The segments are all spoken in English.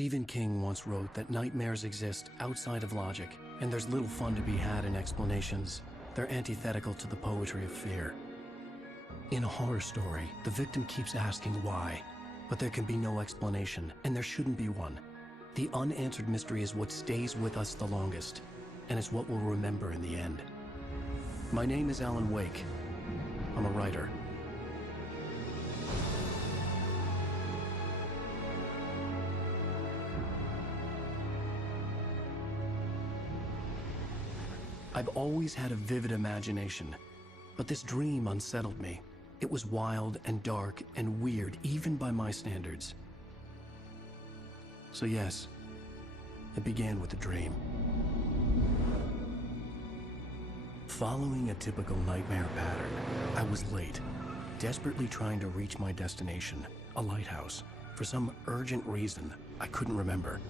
Stephen King once wrote that nightmares exist outside of logic, and there's little fun to be had in explanations. They're antithetical to the poetry of fear. In a horror story, the victim keeps asking why, but there can be no explanation, and there shouldn't be one. The unanswered mystery is what stays with us the longest, and it's what we'll remember in the end. My name is Alan Wake. I'm a writer. I've always had a vivid imagination, but this dream unsettled me. It was wild and dark and weird, even by my standards. So yes, it began with a dream. Following a typical nightmare pattern, I was late, desperately trying to reach my destination, a lighthouse. For some urgent reason, I couldn't remember.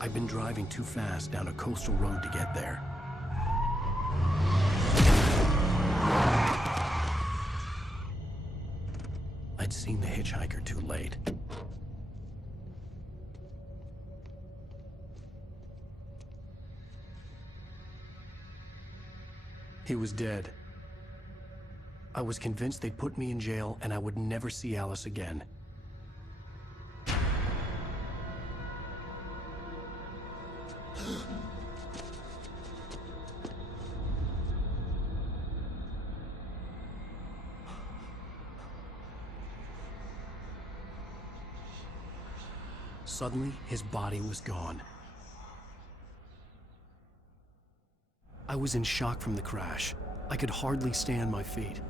I'd been driving too fast down a coastal road to get there. I'd seen the hitchhiker too late. He was dead. I was convinced they'd put me in jail and I would never see Alice again. Suddenly, his body was gone. I was in shock from the crash. I could hardly stay on my feet.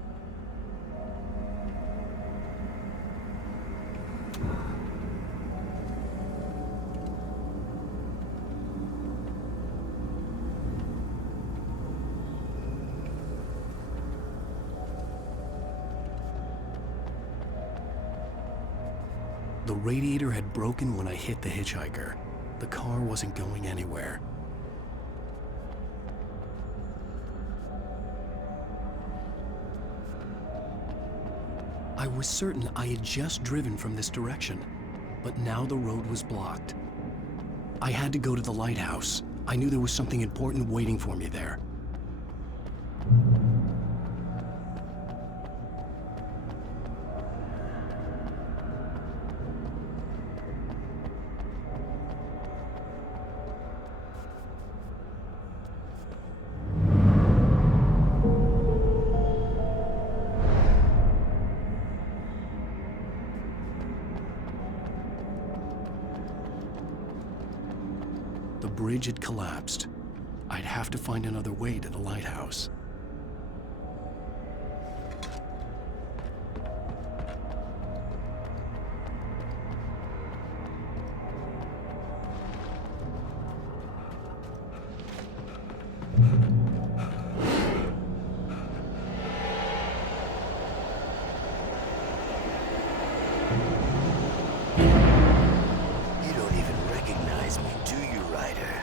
The radiator had broken when I hit the hitchhiker. The car wasn't going anywhere. I was certain I had just driven from this direction, but now the road was blocked. I had to go to the lighthouse. I knew there was something important waiting for me there. The bridge had collapsed. I'd have to find another way to the lighthouse. You don't even recognize me, do you, Ryder?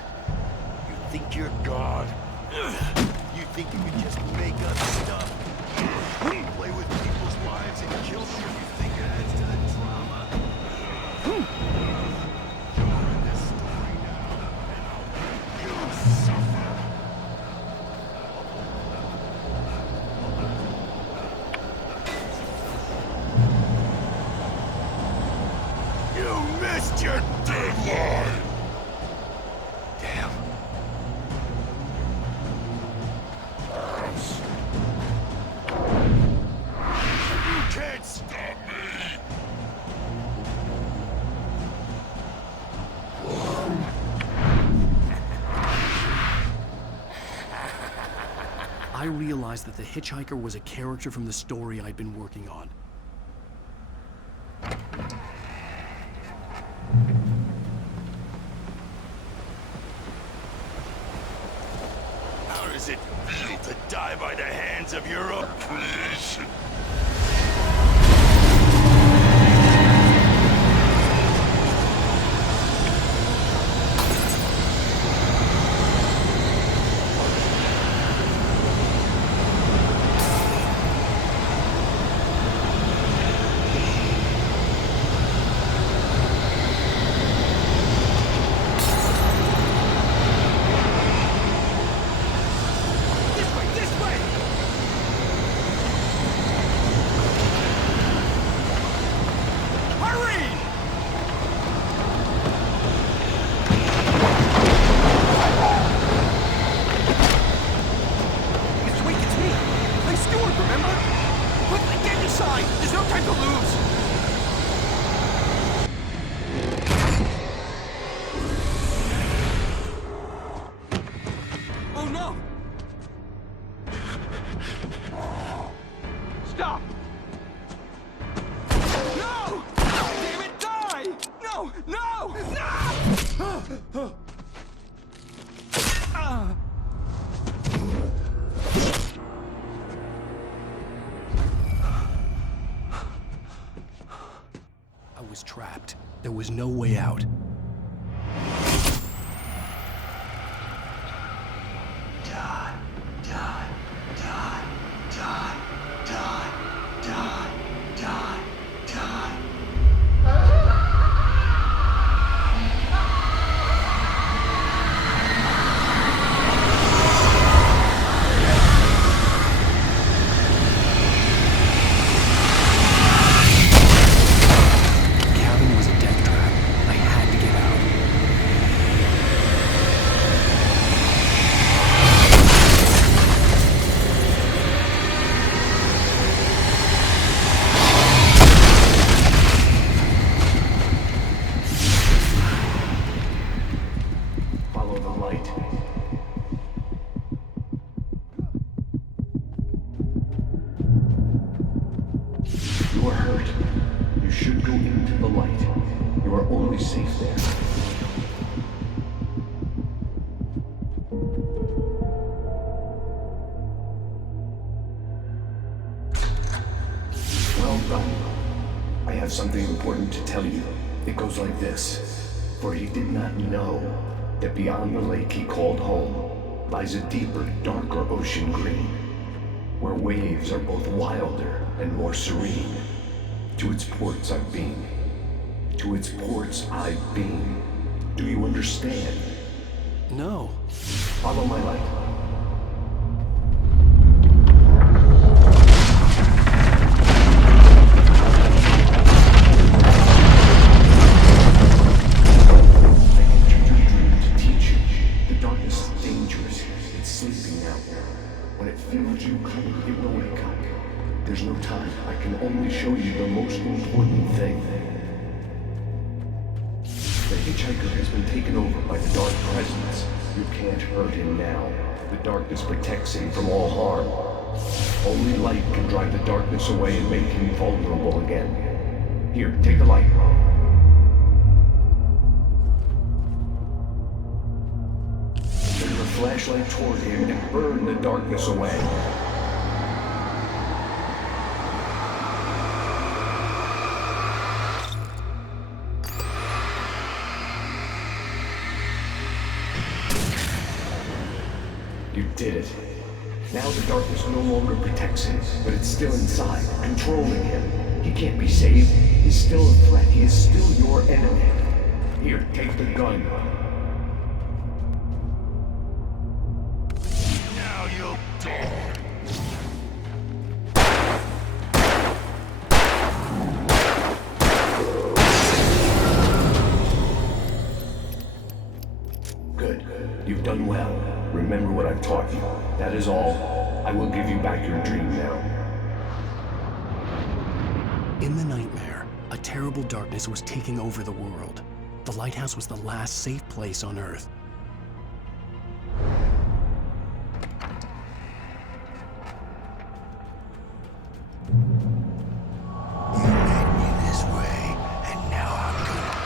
You think you're God? You think you can just make up stuff? Play with people's lives and kill them if you think it adds to the drama? You're in this story now, and I'll make you suffer. You missed your deadline! Damn. You can't stop me! I realized that the hitchhiker was a character from the story I'd been working on. How does it feel to die by the hands of your own? Please. There was no way out. I have something important to tell you. It goes like this. For he did not know that beyond the lake he called home lies a deeper, darker ocean green, where waves are both wilder and more serene. To its ports I've been. To its ports I've been. Do you understand? No. Follow my light. There's no time. I can only show you the most important thing. The hitchhiker has been taken over by the dark presence. You can't hurt him now. The darkness protects him from all harm. Only light can drive the darkness away and make him vulnerable again. Here, take the light. Turn your flashlight toward him and burn the darkness away. You did it. Now the darkness no longer protects him, but it's still inside, controlling him. He can't be saved. He's still a threat. He is still your enemy. Here, take the gun. Now you'll die. Good. You've done well. Remember what I've taught you. That is all. I will give you back your dream now. In the nightmare, a terrible darkness was taking over the world. The lighthouse was the last safe place on Earth. You made me this way, and now I'm gonna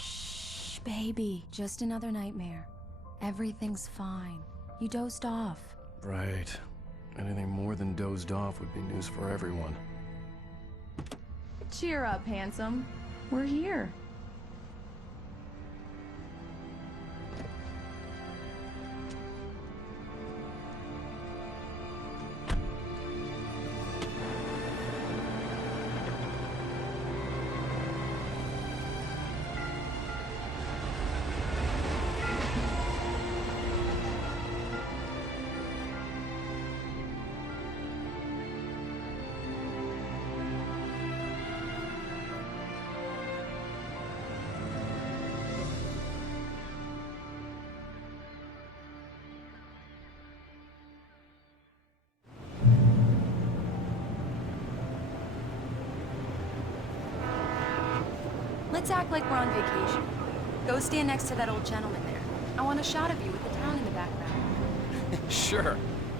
Shh, baby. Just another nightmare. Everything's fine. You dozed off. Right. Anything more than dozed off would be news for everyone. Cheer up, handsome. We're here. Let's act like we're on vacation. Go stand next to that old gentleman there. I want a shot of you with the town in the background. Sure.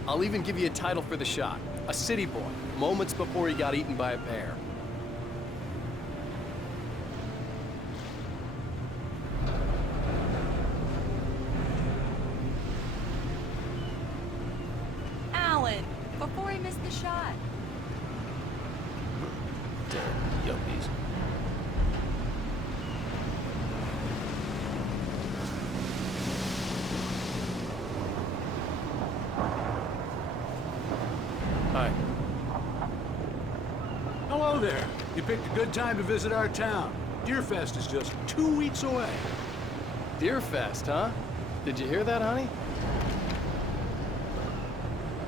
I'll even give you a title for the shot. A city boy, moments before he got eaten by a bear. Alan, before he missed the shot. Damn yuppies. Hi. Hello there. You picked a good time to visit our town. Deerfest is just 2 weeks away. Deerfest, huh? Did you hear that, honey?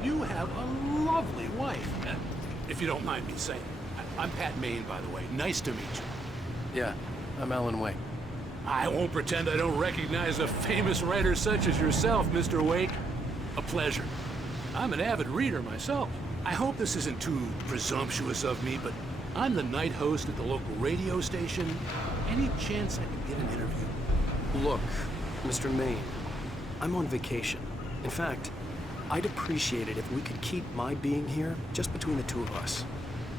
You have a lovely wife, if you don't mind me saying. I'm Pat Maine, by the way. Nice to meet you. Yeah, I'm Alan Wake. I won't pretend I don't recognize a famous writer such as yourself, Mr. Wake. A pleasure. I'm an avid reader myself. I hope this isn't too presumptuous of me, but I'm the night host at the local radio station. Any chance I could get an interview? Look, Mr. Maine, I'm on vacation. In fact, I'd appreciate it if we could keep my being here just between the two of us.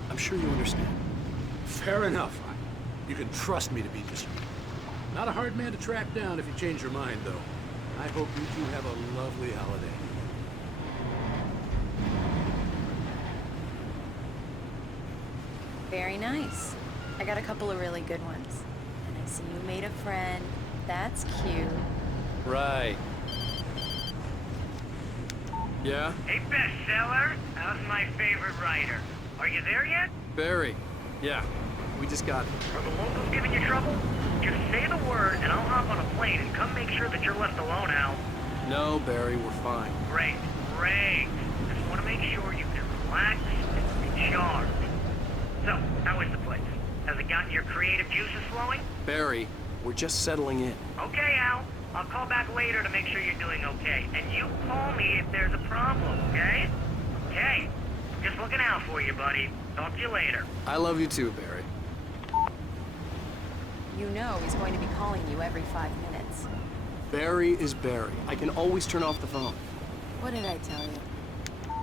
I'm sure you understand. Fair enough. You can trust me to be discreet. Not a hard man to track down if you change your mind, though. I hope you two have a lovely holiday. Very nice. I got a couple of really good ones. And I see you made a friend. That's cute. Right. Yeah? Hey, bestseller. How's my favorite writer? Are you there yet? Barry. Yeah. We just got... Are the locals giving you trouble? Just say the word, and I'll hop on a plane and come make sure that you're left alone, Al. No, Barry, we're fine. Great, great. Just want to make sure you can relax and recharge. So, how is the place? Has it gotten your creative juices flowing? Barry, we're just settling in. Okay, Al. I'll call back later to make sure you're doing okay. And you call me if there's a problem, okay? Okay. Just looking out for you, buddy. Talk to you later. I love you too, Barry. You know he's going to be calling you every 5 minutes. Barry is Barry. I can always turn off the phone. What did I tell you?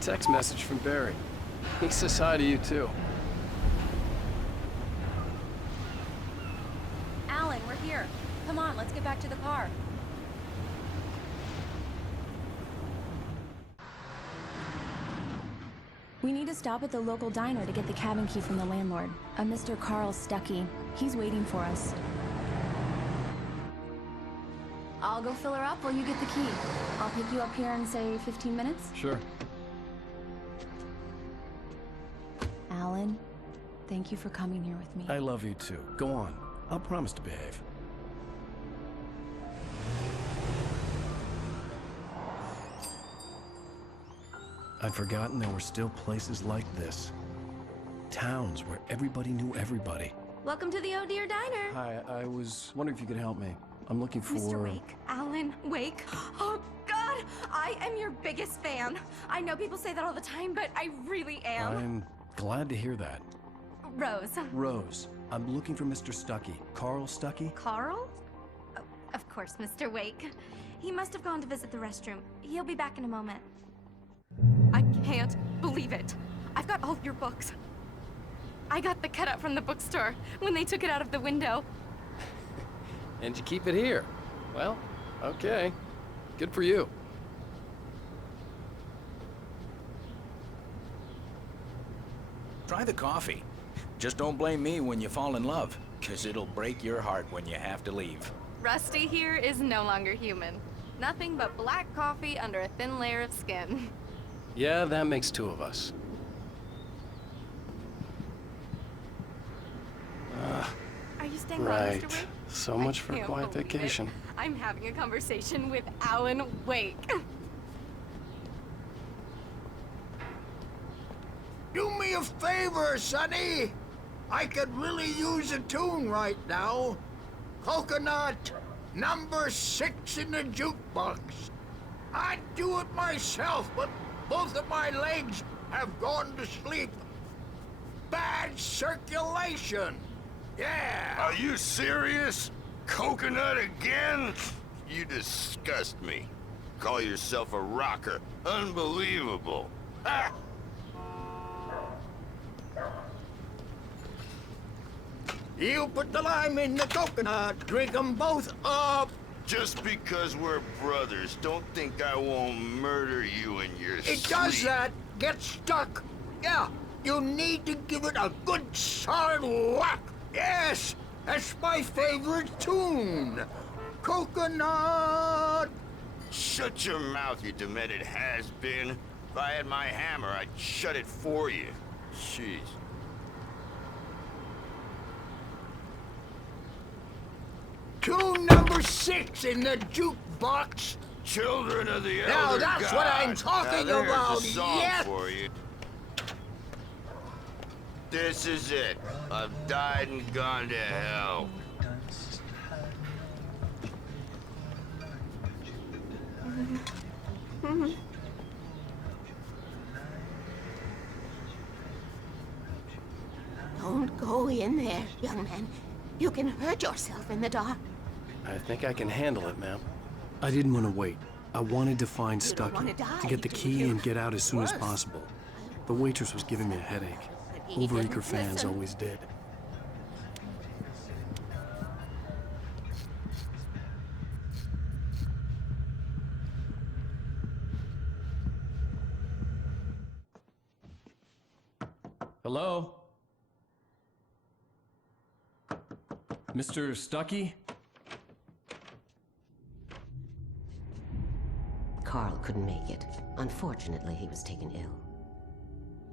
Text message from Barry. He says hi to you, too. Alan, we're here. Come on, let's get back to the car. We need to stop at the local diner to get the cabin key from the landlord, a Mr. Carl Stuckey. He's waiting for us. I'll go fill her up while you get the key. I'll pick you up here in, say, 15 minutes? Sure. Alan, thank you for coming here with me. I love you too. Go on. I'll promise to behave. I'd forgotten there were still places like this. Towns where everybody knew everybody. Welcome to the Oh Dear Diner. Hi, I was wondering if you could help me. I'm looking for... Mr. Wake. Alan Wake. Oh, God! I am your biggest fan. I know people say that all the time, but I really am. I'm glad to hear that. Rose. Rose, I'm looking for Mr. Stuckey. Carl Stuckey? Carl? Oh, of course, Mr. Wake. He must have gone to visit the restroom. He'll be back in a moment. I can't believe it. I've got all your books. I got the cutout from the bookstore when they took it out of the window. And you keep it here. Well, okay. Good for you. Try the coffee. Just don't blame me when you fall in love, 'cause it'll break your heart when you have to leave. Rusty here is no longer human. Nothing but black coffee under a thin layer of skin. Yeah, that makes two of us. Are you staying long, Right. Mr. Wake? So much for a Can't quiet believe it. vacation. I'm having a conversation with Alan Wake. Do me a favor, Sonny. I could really use a tune right now. Coconut, number 6 in the jukebox. I'd do it myself, but both of my legs have gone to sleep. Bad circulation. Yeah. Are you serious? Coconut again? You disgust me. Call yourself a rocker. Unbelievable. Ah! You put the lime in the coconut. Drink them both up. Just because we're brothers, don't think I won't murder you in your It sleep. does that. Get stuck. Yeah, you need to give it a good solid whack. Yes, that's my favorite tune. Coconut. Shut your mouth, you demented has-been. If I had my hammer, I'd shut it for you. Jeez. Tune number 6 in the jukebox. Children of the Elder Now that's what I'm God. talking Now, there's about. a song Yes. for you. This is it. I've died and gone to hell. Don't go in there, young man. You can hurt yourself in the dark. I think I can handle it, ma'am. I didn't want to wait. I wanted to find You don't Stuckey, wanna die, to get the do key you? and get out as soon as Worse. possible. The waitress was giving me a headache. He Overeager didn't fans listen. always did. Hello? Mr. Stuckey? Carl couldn't make it. Unfortunately, he was taken ill.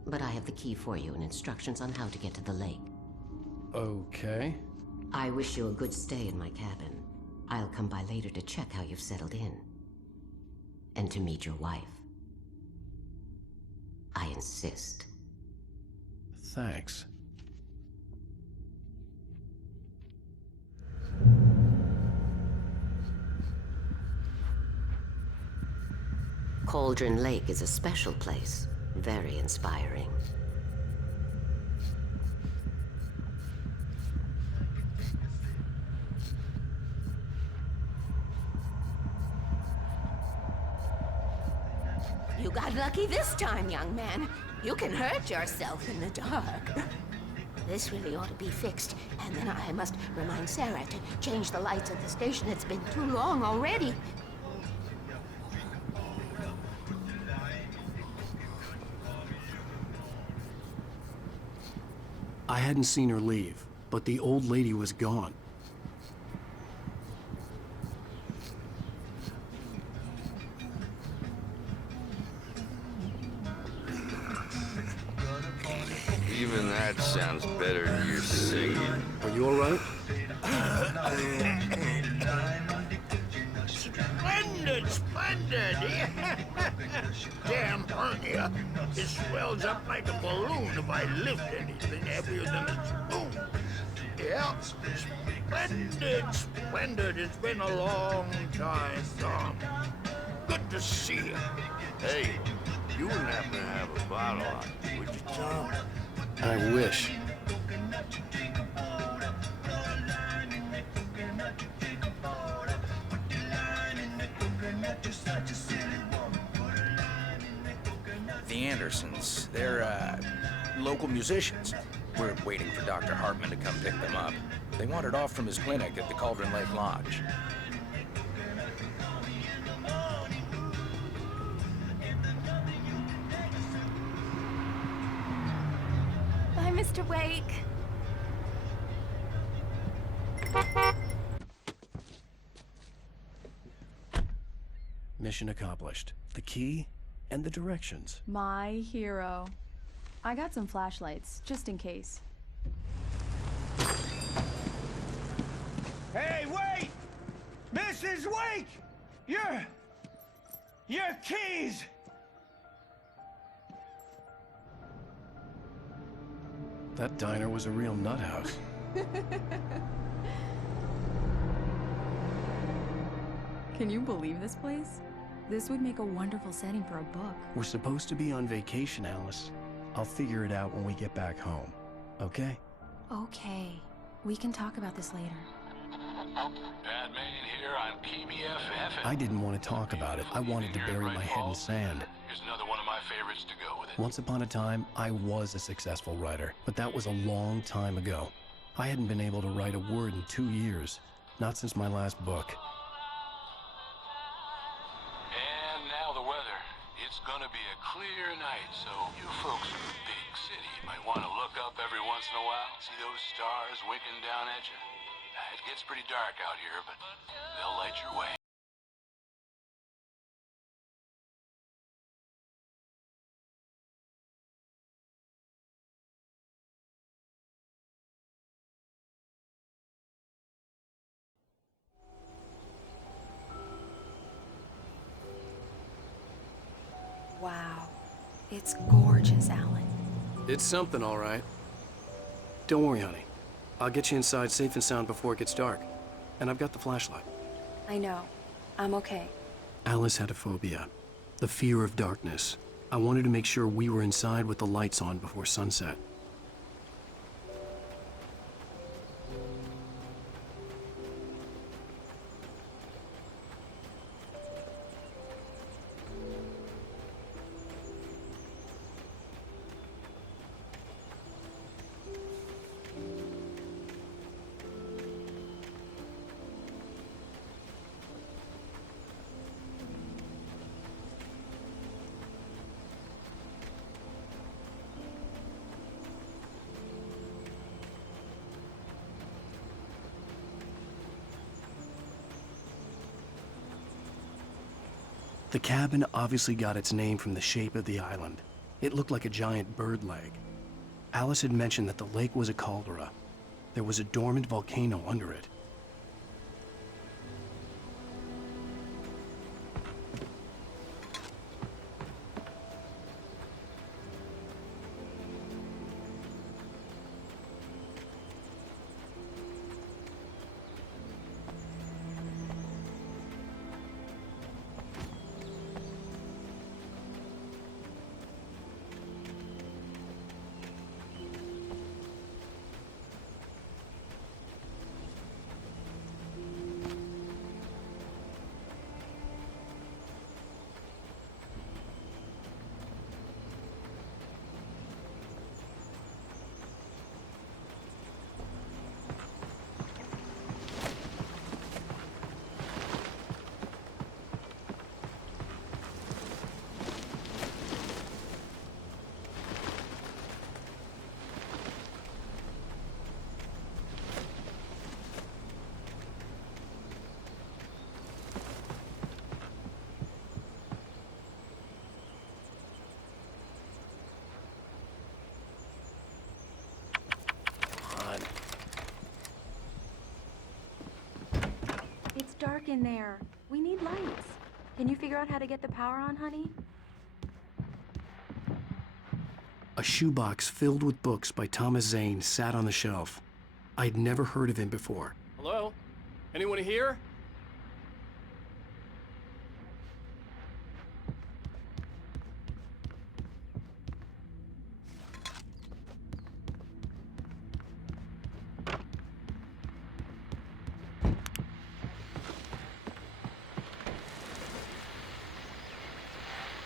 But I have the key for you and instructions on how to get to the lake. Okay. I wish you a good stay in my cabin. I'll come by later to check how you've settled in. And to meet your wife. I insist. Thanks. Cauldron Lake is a special place. Very inspiring. You got lucky this time, young man. You can hurt yourself in the dark. This really ought to be fixed, and then I must remind Sarah to change the lights at the station. It's been too long already. I hadn't seen her leave, but the old lady was gone. Even that sounds better than your singing. Are you all right? Splendid, splendid! Damn hernia. It swells up like a balloon if I lift anything heavier than a spoon. Yeah, splendid, splendid. It's been a long time, Tom. Good to see you. Hey, you wouldn't happen to have a bottle on you, would you, Tom? I wish. The Andersons, they're, local musicians. We're waiting for Dr. Hartman to come pick them up. They wandered off from his clinic at the Cauldron Lake Lodge. Bye, Mr. Wake. Mission accomplished. The key and the directions. My hero. I got some flashlights, just in case. Hey, wait! Mrs. Wake! Your keys! That diner was a real nut house. Can you believe this place? This would make a wonderful setting for a book. We're supposed to be on vacation, Alice. I'll figure it out when we get back home. Okay? Okay. We can talk about this later. Bad man here on PBFF. I didn't want to talk about it. I wanted to bury my head in sand. Here's another one of my favorites to go with it. Once upon a time, I was a successful writer, but that was a long time ago. I hadn't been able to write a word in 2 years, not since my last book. And now the weather. It's gonna be a clear night, so you folks in the big city might want to look up every once in a while, see those stars winking down at you. It gets pretty dark out here, but they'll light your way. Wow. It's gorgeous, Alan. It's something, all right. Don't worry, honey. I'll get you inside safe and sound before it gets dark. And I've got the flashlight. I know. I'm okay. Alice had a phobia. The fear of darkness. I wanted to make sure we were inside with the lights on before sunset. The cabin obviously got its name from the shape of the island. It looked like a giant bird leg. Alice had mentioned that the lake was a caldera. There was a dormant volcano under it. in there. We need lights. Can you figure out how to get the power on, honey? A shoebox filled with books by Thomas Zane sat on the shelf. I'd never heard of him before. Hello? Anyone here?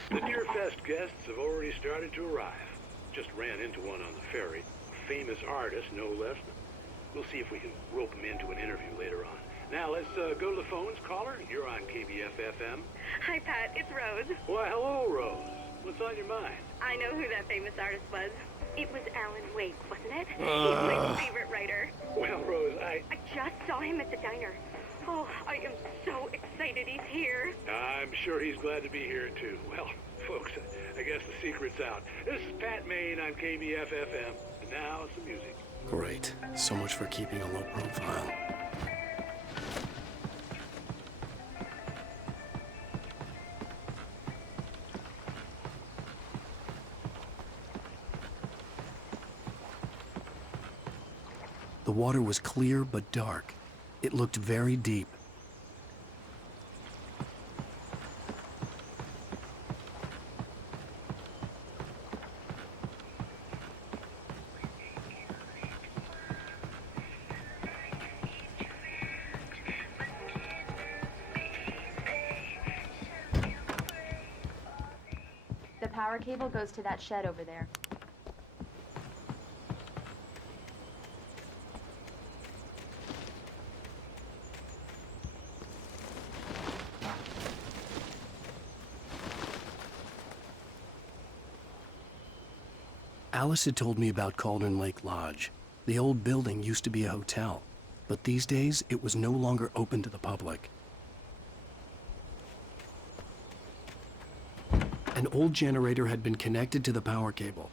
The Deerfest guests have already started to arrive. Just ran into one on the ferry. A famous artist, no less. We'll see if we can rope him into an interview later on. Now, let's go to the phones. Caller, you're on KBF-FM. Hi, Pat. It's Rose. Why, hello, Rose. What's on your mind? I know who that famous artist was. It was Alan Wake, wasn't it? He's my favorite writer. Well, Rose, I just saw him at the diner. Oh, I am so excited he's here. I'm sure he's glad to be here, too. Well, folks, I guess the secret's out. This is Pat Maine on KBF-FM. And now, some music. Great. So much for keeping a low profile. The water was clear but dark. It looked very deep. The power cable goes to that shed over there. Alice had told me about Cauldron Lake Lodge. The old building used to be a hotel, but these days it was no longer open to the public. An old generator had been connected to the power cable.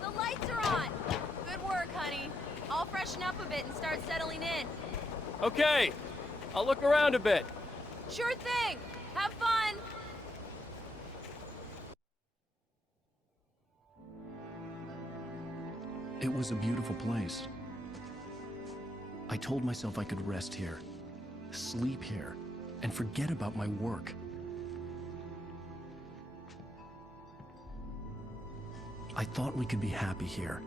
The lights are on! Good work, honey. I'll freshen up a bit and start settling in. Okay, I'll look around a bit. Sure thing! Have fun! It was a beautiful place. I told myself I could rest here, sleep here, and forget about my work. I thought we could be happy here.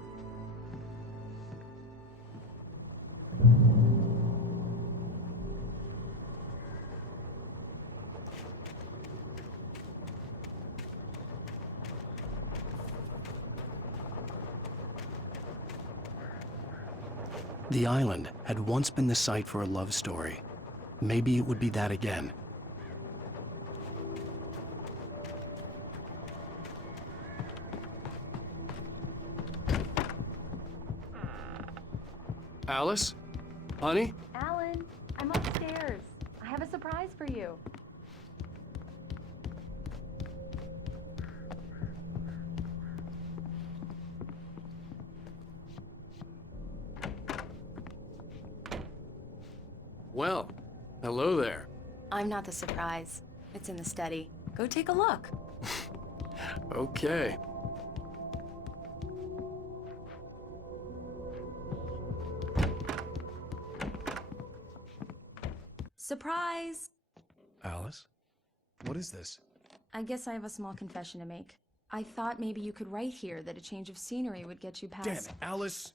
The island had once been the site for a love story. Maybe it would be that again. Alice? Honey? Alan, I'm upstairs. I have a surprise for you. Well, hello there. I'm not the surprise. It's in the study. Go take a look. Okay. Surprise! Alice? What is this? I guess I have a small confession to make. I thought maybe you could write here that a change of scenery would get you past... Damn it, Alice,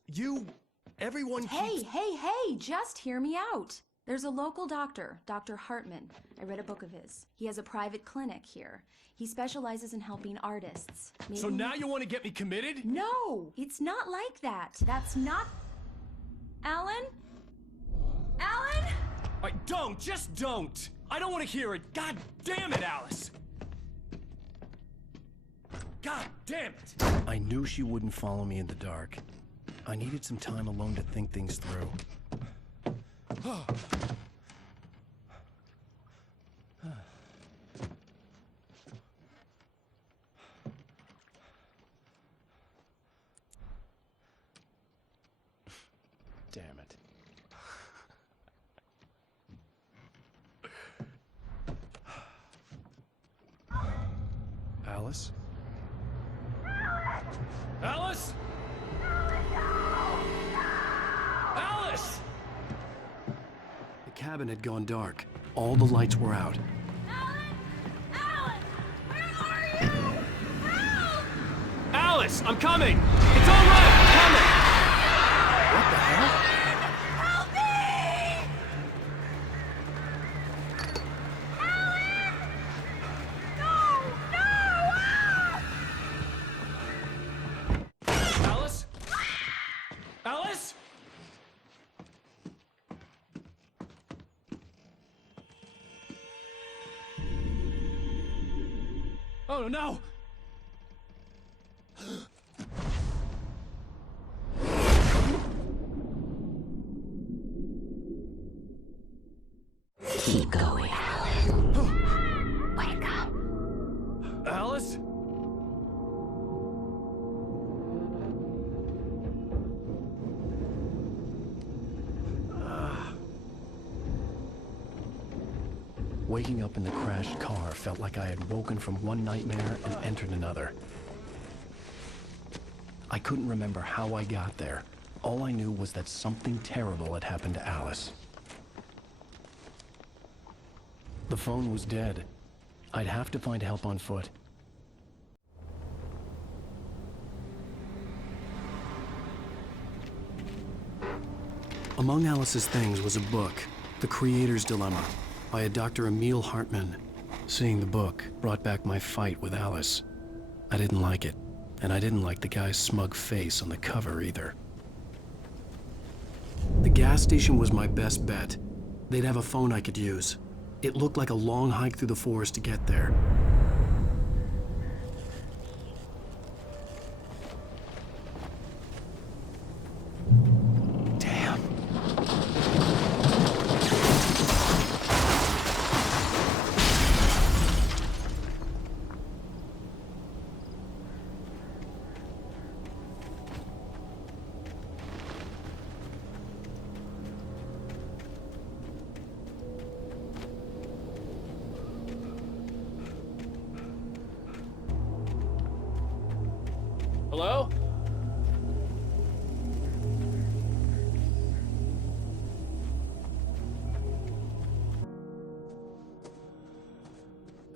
everyone keeps... Hey, just hear me out. There's a local doctor, Dr. Hartman. I read a book of his. He has a private clinic here. He specializes in helping artists. So now you want to get me committed? No, it's not like that. That's not... Alan? Alan? Just don't! I don't want to hear it! God damn it, Alice! God damn it! I knew she wouldn't follow me in the dark. I needed some time alone to think things through. Alice? Alice? Alice! The cabin had gone dark. All the lights were out. Alice, I'm coming! It's all right, I'm coming! What the hell? Help me! Alice? Alice? Oh no! Keep going, Alan. Wake up. Alice? Waking up in the crashed car felt like I had woken from one nightmare and entered another. I couldn't remember how I got there. All I knew was that something terrible had happened to Alice. The phone was dead. I'd have to find help on foot. Among Alice's things was a book, The Creator's Dilemma, by a Dr. Emil Hartmann. Seeing the book brought back my fight with Alice. I didn't like it, and I didn't like the guy's smug face on the cover either. The gas station was my best bet. They'd have a phone I could use. It looked like a long hike through the forest to get there. Damn. Hello?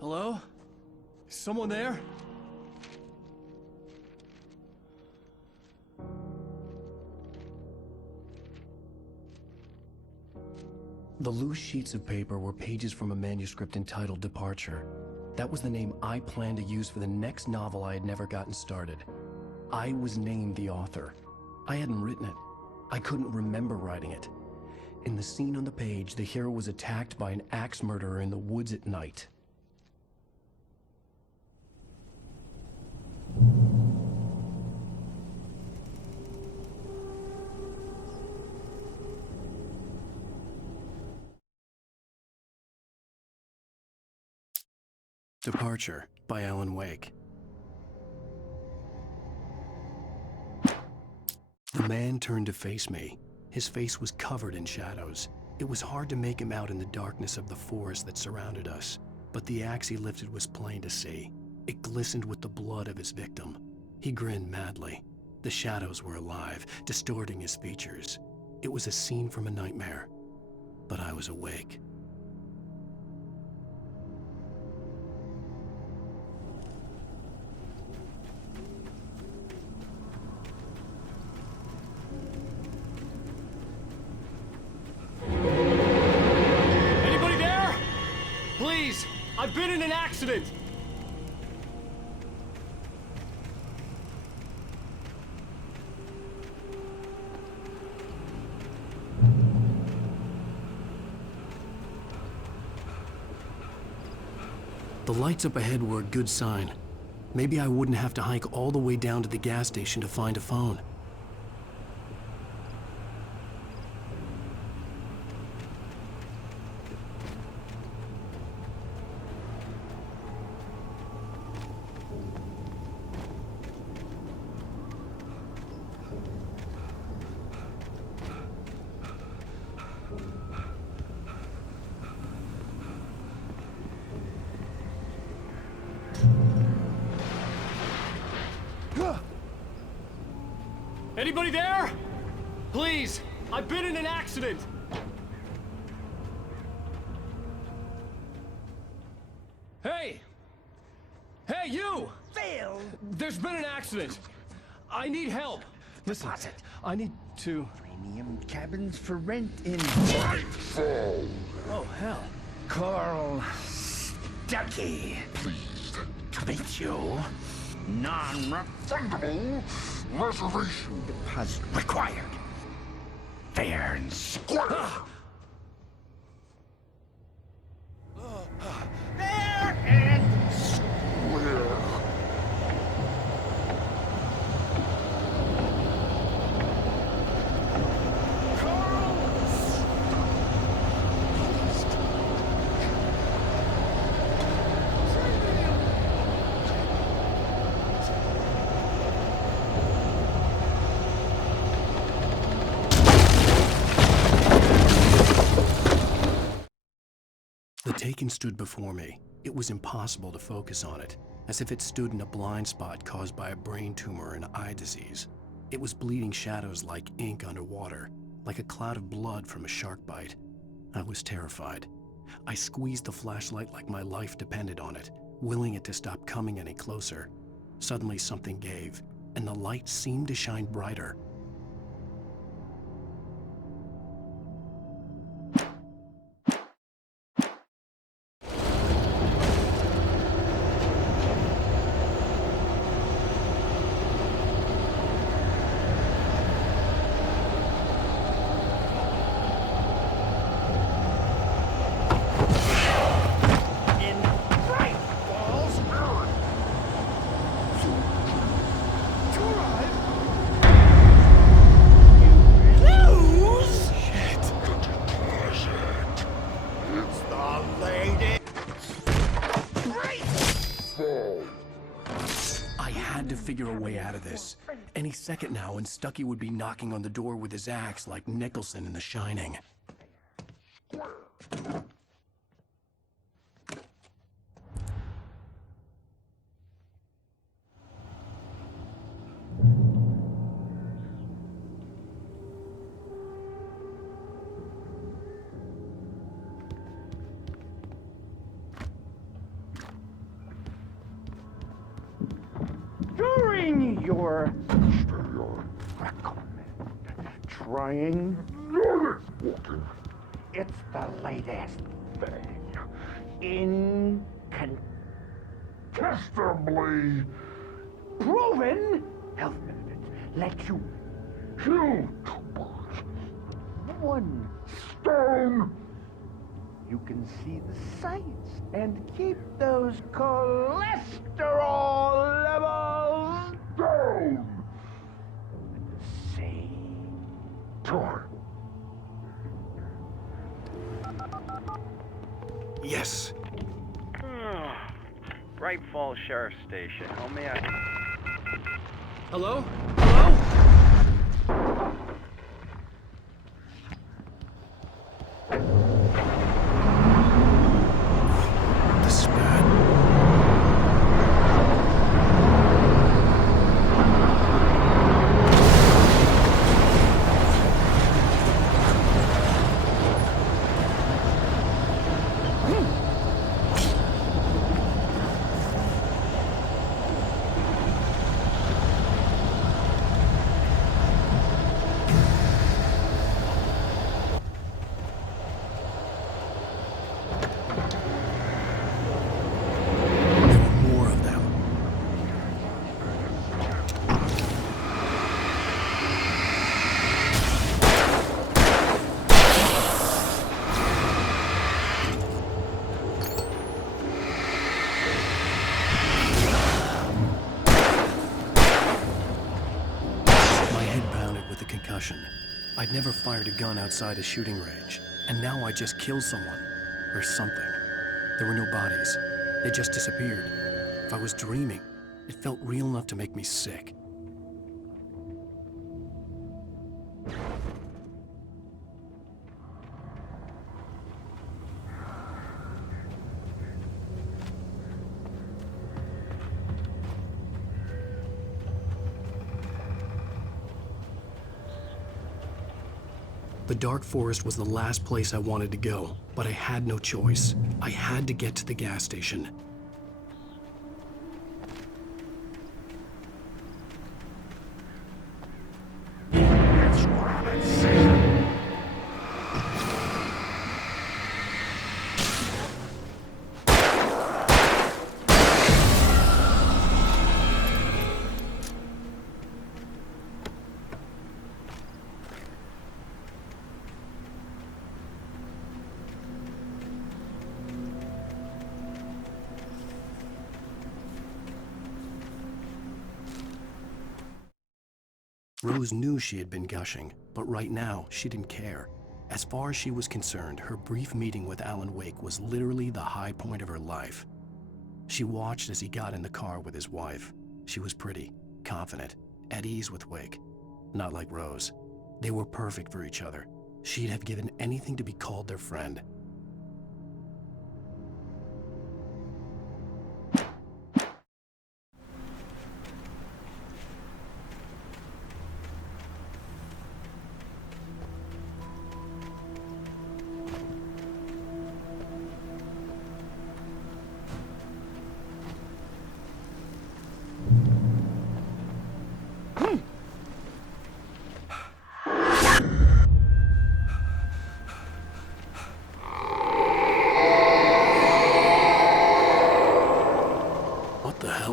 Hello? Is someone there? The loose sheets of paper were pages from a manuscript entitled Departure. That was the name I planned to use for the next novel I had never gotten started. I was named the author. I hadn't written it. I couldn't remember writing it. In the scene on the page, the hero was attacked by an axe murderer in the woods at night. Departure by Alan Wake. The man turned to face me. His face was covered in shadows. It was hard to make him out in the darkness of the forest that surrounded us, but the axe he lifted was plain to see. It glistened with the blood of his victim. He grinned madly. The shadows were alive, distorting his features. It was a scene from a nightmare, but I was awake. Anybody there? Please, I've been in an accident. The lights up ahead were a good sign. Maybe I wouldn't have to hike all the way down to the gas station to find a phone. Anybody there? Please, I've been in an accident. Hey! Hey, you! Phil! There's been an accident. I need help. Listen, I need to... Premium cabins for rent in... Nightfall! Oh, hell. Carl Stucky. Pleased To meet you. non-refundable reservation Deposit required. Fair and square. Fair and square. The Taken stood before me. It was impossible to focus on it, as if it stood in a blind spot caused by a brain tumor and eye disease. It was bleeding shadows like ink underwater, like a cloud of blood from a shark bite. I was terrified. I squeezed the flashlight like my life depended on it, willing it to stop coming any closer. Suddenly something gave, and the light seemed to shine brighter. Figure a way out of this. Any second now, and Stucky would be knocking on the door with his axe like Nicholson in The Shining. During your trying it's the latest thing. Incontestably proven health benefits let you kill 2 birds with 1 stone. You can see the sights and keep those cholesterol levels down at the same time. Yes. Bright Falls Sheriff Station. How may I... Hello? Hello? I'd never fired a gun outside a shooting range, and now I just killed someone. Or something. There were no bodies. They just disappeared. If I was dreaming, it felt real enough to make me sick. The dark forest was the last place I wanted to go, but I had no choice. I had to get to the gas station. Rose knew she had been gushing, but right now, she didn't care. As far as she was concerned, her brief meeting with Alan Wake was literally the high point of her life. She watched as he got in the car with his wife. She was pretty, confident, at ease with Wake. Not like Rose. They were perfect for each other. She'd have given anything to be called their friend.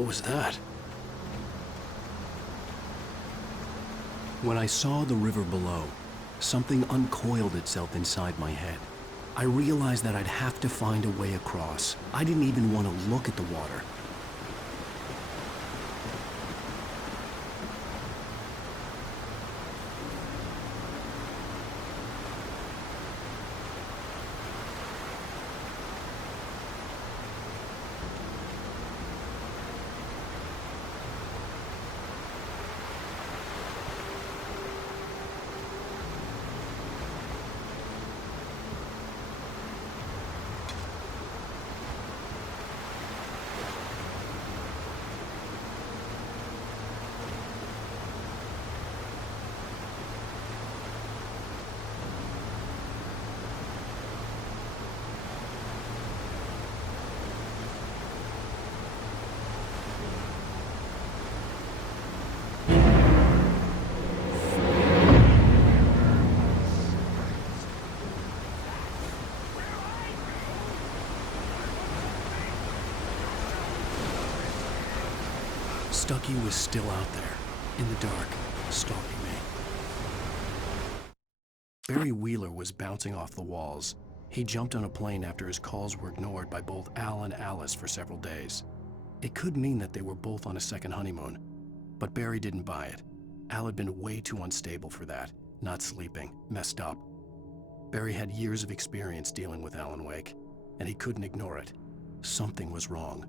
Was that? When I saw the river below, something uncoiled itself inside my head. I realized that I'd have to find a way across. I didn't even want to look at the water. Stucky was still out there, in the dark, stalking me. Barry Wheeler was bouncing off the walls. He jumped on a plane after his calls were ignored by both Al and Alice for several days. It could mean that they were both on a second honeymoon, but Barry didn't buy it. Al had been way too unstable for that, not sleeping, messed up. Barry had years of experience dealing with Alan Wake, and he couldn't ignore it. Something was wrong.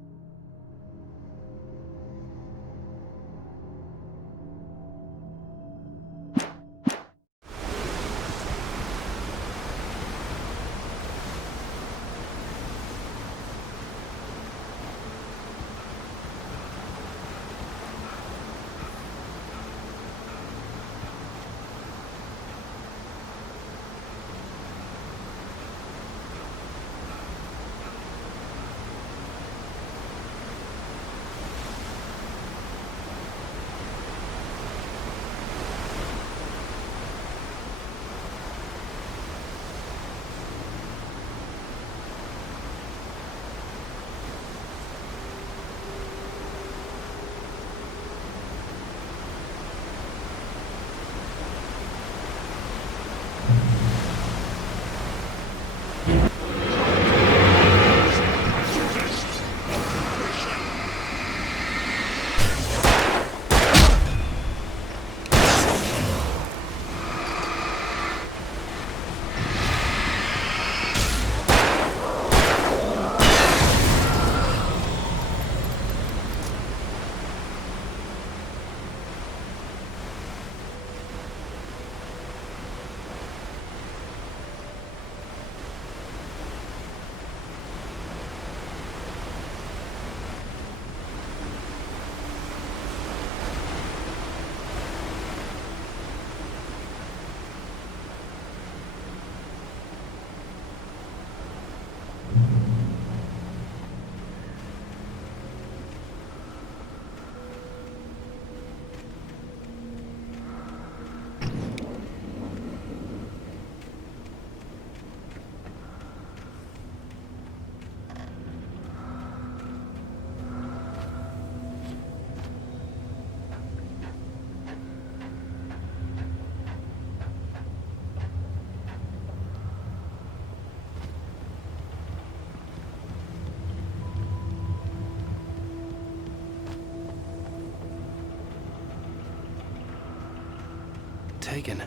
taken.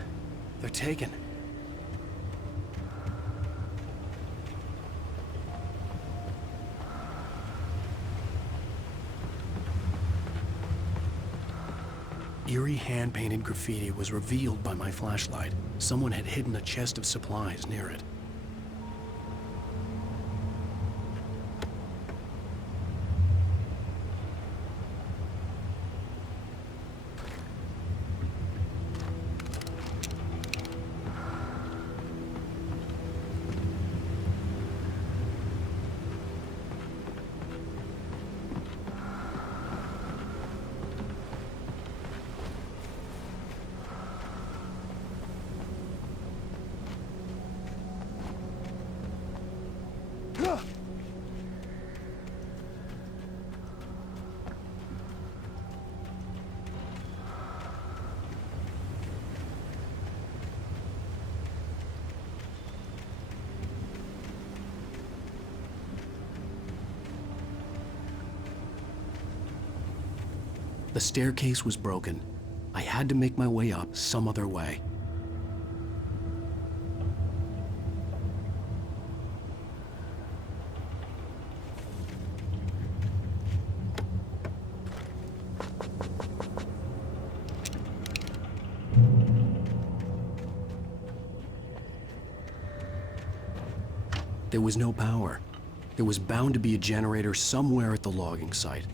They're taken. Eerie hand-painted graffiti was revealed by my flashlight. Someone had hidden a chest of supplies near it. The staircase was broken. I had to make my way up some other way. There was no power. There was bound to be a generator somewhere at the logging site.